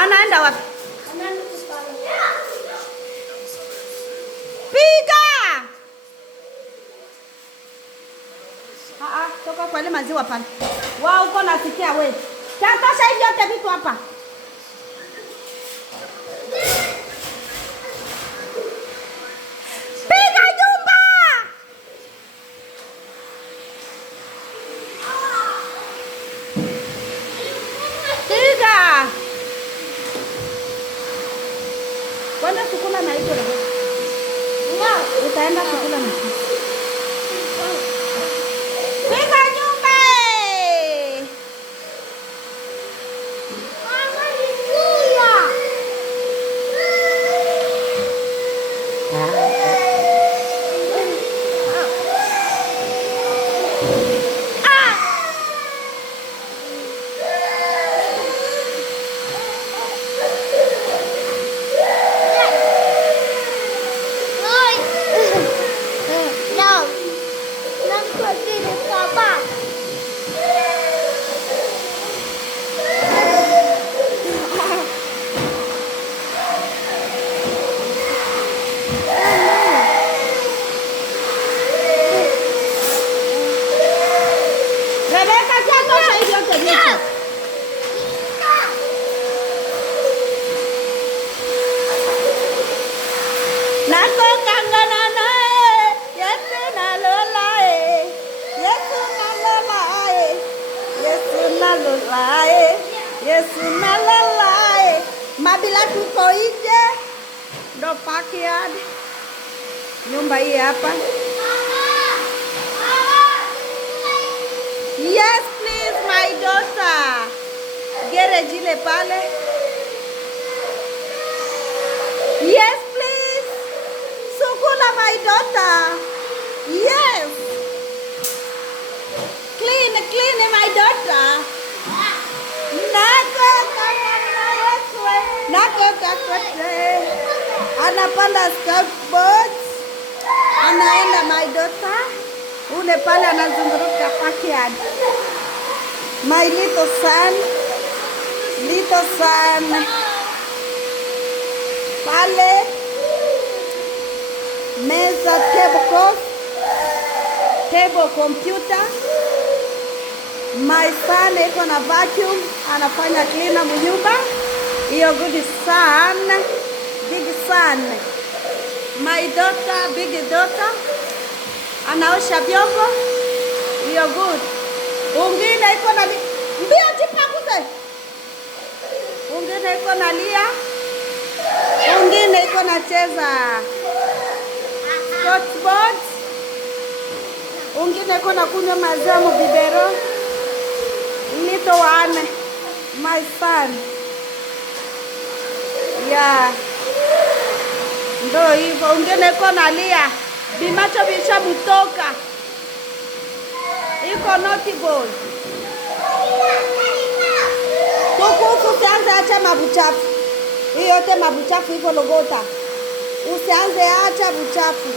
Anaenda wapi? Piga! Toka kwa ile maziwa pale. Wao uko nasikia wewe. Tatosha hivi yote vitu hapa. Piga nyumba! Piga! Kwenda kukula na hiyo leo. Utaenda kukula na hiyo. Piga nyumba! Yesu nalalae mabila tuko nje ndo backyard. Nyumba hii hapa. Yes please my daughter. Garage ile pale. Yes please. Sukula my daughter. Yes. Clean my daughter. Anapanda skateboard. Anaenda my daughter. Ule pale anazunguruka backyard. My little son. Pale. Meza, table computer. My son iko na vacuum, anafanya cleaner mnyumba. Hiyo good son, big son. My daughter, big daughter, anaosha vyombo. Hiyo good. Ungine iko na mbio jipanguze. Ungine iko na lia. Ungine iko na cheza skateboard. Ungine iko na kunywa maziwa mbibero. Little one, my son. Yeah. Ndo hivyo. Ungine iko nalia. Bimacho bisha mutoka. Iko notable. Tukufu usianze acha mabuchafu. Hiyo yote mabuchafu iko logota. Usianze acha buchafu.